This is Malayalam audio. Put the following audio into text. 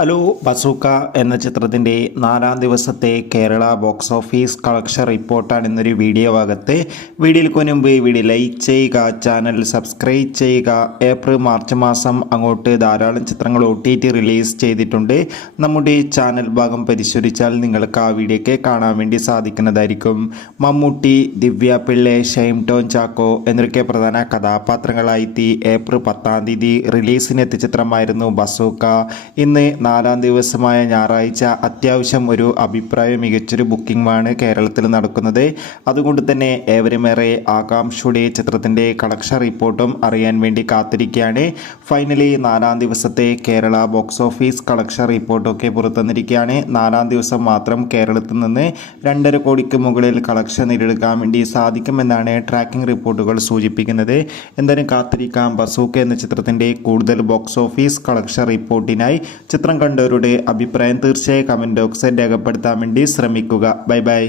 ഹലോ ബസൂക്ക എന്ന ചിത്രത്തിൻ്റെ 4-ാം ദിവസത്തെ കേരള ബോക്സ് ഓഫീസ് കളക്ഷൻ റിപ്പോർട്ടാണ് ഇന്നൊരു വീഡിയോ ഭാഗത്ത്. വീഡിയോയിൽ മുൻപ് വീഡിയോ ലൈക്ക് ചെയ്യുക, ചാനൽ സബ്സ്ക്രൈബ് ചെയ്യുക. ഏപ്രിൽ മാർച്ച് മാസം അങ്ങോട്ട് ധാരാളം ചിത്രങ്ങൾ OTT റിലീസ് ചെയ്തിട്ടുണ്ട്. നമ്മുടെ ചാനൽ ഭാഗം പരിശോധിച്ചാൽ നിങ്ങൾക്ക് ആ വീഡിയോയ്ക്ക് കാണാൻ വേണ്ടി സാധിക്കുന്നതായിരിക്കും. മമ്മൂട്ടി, ദിവ്യ പിള്ളെ, ഷൈം ടോം ചാക്കോ എന്നൊക്കെ പ്രധാന കഥാപാത്രങ്ങളായി ഏപ്രിൽ 10-ാം തീയതി റിലീസിനെത്തിയ ചിത്രമായിരുന്നു ബസൂക്ക. ഇന്ന് 4-ാം ദിവസമായ ഞായറാഴ്ച അത്യാവശ്യം ഒരു മികച്ചൊരു ബുക്കിംഗാണ് കേരളത്തിൽ നടക്കുന്നത്. അതുകൊണ്ട് തന്നെ ഏവരുമേറെ ആകാംക്ഷയുടെ ചിത്രത്തിൻ്റെ കളക്ഷൻ റിപ്പോർട്ടും അറിയാൻ വേണ്ടി കാത്തിരിക്കുകയാണ്. ഫൈനലി 4-ാം ദിവസത്തെ കേരള ബോക്സ് ഓഫീസ് കളക്ഷൻ റിപ്പോർട്ടൊക്കെ പുറത്തുവന്നിരിക്കുകയാണ്. 4-ാം ദിവസം മാത്രം കേരളത്തിൽ നിന്ന് 2.5 കോടിക്ക് മുകളിൽ കളക്ഷൻ നേടിയെടുക്കാൻ വേണ്ടി സാധിക്കുമെന്നാണ് ട്രാക്കിംഗ് റിപ്പോർട്ടുകൾ സൂചിപ്പിക്കുന്നത്. എന്തായാലും കാത്തിരിക്കാം. ബസൂക്ക എന്ന ചിത്രത്തിൻ്റെ കൂടുതൽ ബോക്സ് ഓഫീസ് കളക്ഷൻ റിപ്പോർട്ടിനായി ചിത്രം കണ്ടവരുടെ അഭിപ്രായം തീർച്ചയായും കമൻറ്റ് ബോക്സിൽ രേഖപ്പെടുത്താൻ വേണ്ടി ശ്രമിക്കുക. Bye bye.